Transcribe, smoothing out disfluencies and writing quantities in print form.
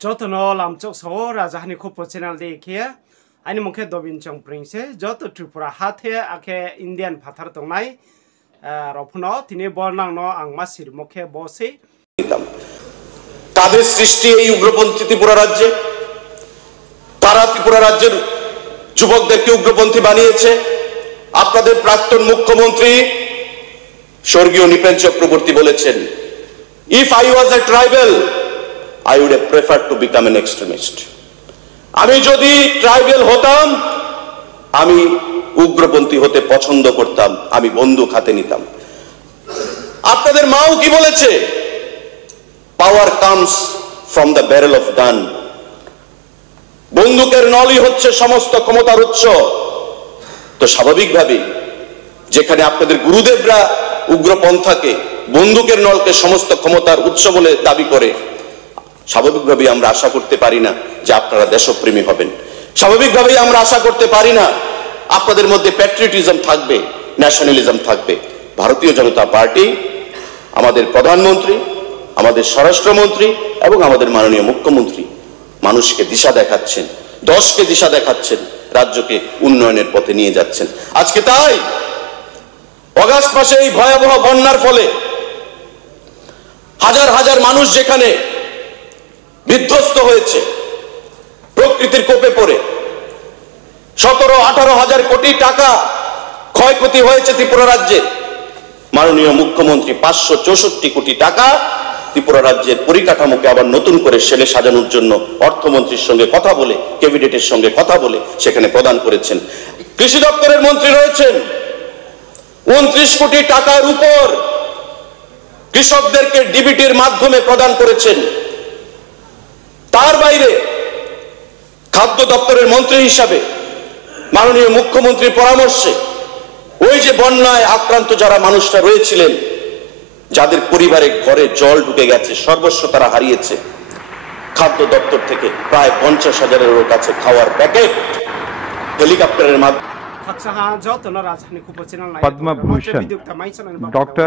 Jotono lam chok so rajahani ko channel de kia ani mukhe dobin chong pringse joto tripura hathe ake Indian phathar tongnai rofno tini bornang no ang masir mukhe bose তাদের সৃষ্টি এই উগ্রপন্থী ত্রিপুরা রাজ্যে তারা ত্রিপুরা রাজ্যের যুবকদেরকে উগ্রপন্থী বানিয়েছে আপনাদের প্রাক্তন মুখ্যমন্ত্রী স্বর্গীয় নিপেন চক্রবর্তী বলেছেন if I was a tribal I would have preferred to become an extremist আমি যদি ট্রাইবাল হতাম আমি উগ্রপন্থী হতে পছন্দ করতাম আমি বন্দুক হাতে নিতাম আপনাদের মাও কি বলেছে Power comes from the barrel of gun. বন্দুকের নলই হচ্ছে সমস্ত ক্ষমতার উৎস তো স্বাভাবিকভাবেই যেখানে আপনাদের গুরুদেবরা উগ্রপন্থাকে বন্দুকের নলকে সমস্ত ক্ষমতার উৎস বলে দাবি করে স্বাভাবিকভাবেই আমরা আশা করতে পারি না যে আপনারা দেশপ্রেমী হবেন স্বাভাবিকভাবেই আমরা আশা করতে পারি না আপনাদের মধ্যে প্যাট্রিয়টিজম থাকবে ন্যাশনালিজম থাকবে ভারতীয় জনতা পার্টি আমাদের প্রধানমন্ত্রী আমাদের স্বরাষ্ট্রমন্ত্রী এবং আমাদের মাননীয় মুখ্যমন্ত্রী মানুষকে দিশা দেখাচ্ছেন দেশকে দিশা দেখাচ্ছেন রাজ্যকে উন্নয়নের পথে নিয়ে যাচ্ছেন আজকে তাই আগস্ট মাসে এই ভয়াবহ বন্যার ফলে হাজার হাজার মানুষ যেখানে বিধ্বস্ত হয়েছে প্রকৃতির কোপে পড়ে 17-18 হাজার কোটি টাকা ক্ষয়ক্ষতি হয়েছে ত্রিপুরা রাজ্যে মাননীয় মুখ্যমন্ত্রী 564 কোটি টাকা ত্রিপুরা রাজ্যের পরিকাঠামোকে আবার নতুন করে সেলে সাজানোর জন্য অর্থমন্ত্রীর সঙ্গে কথা বলে ক্যাবিনেটের সঙ্গে কথা বলে সেখানে প্রদান করেছেন কৃষি দপ্তরের মন্ত্রী রয়েছেন 29 কোটি টাকার উপর কৃষকদেরকে ডিবিটির মাধ্যমে প্রদান করেছেন তার বাইরে খাদ্য দপ্তরের মন্ত্রী হিসাবে মাননীয় মুখ্যমন্ত্রীর পরামর্শে ওই যে বন্যায় আক্রান্ত যারা মানুষরা রয়েছিলেন যাদের পরিবারে ঘরে জল ঢুকে গেছে সর্বস্ব তারা হারিয়েছে খাদ্য দপ্তর থেকে প্রায় 50,000-এরও কাছে খাওয়ার প্যাকেট হেলিকপ্টারের মাধ্যমে Jotono rajahani ko channel Padma Bhushan, Dr.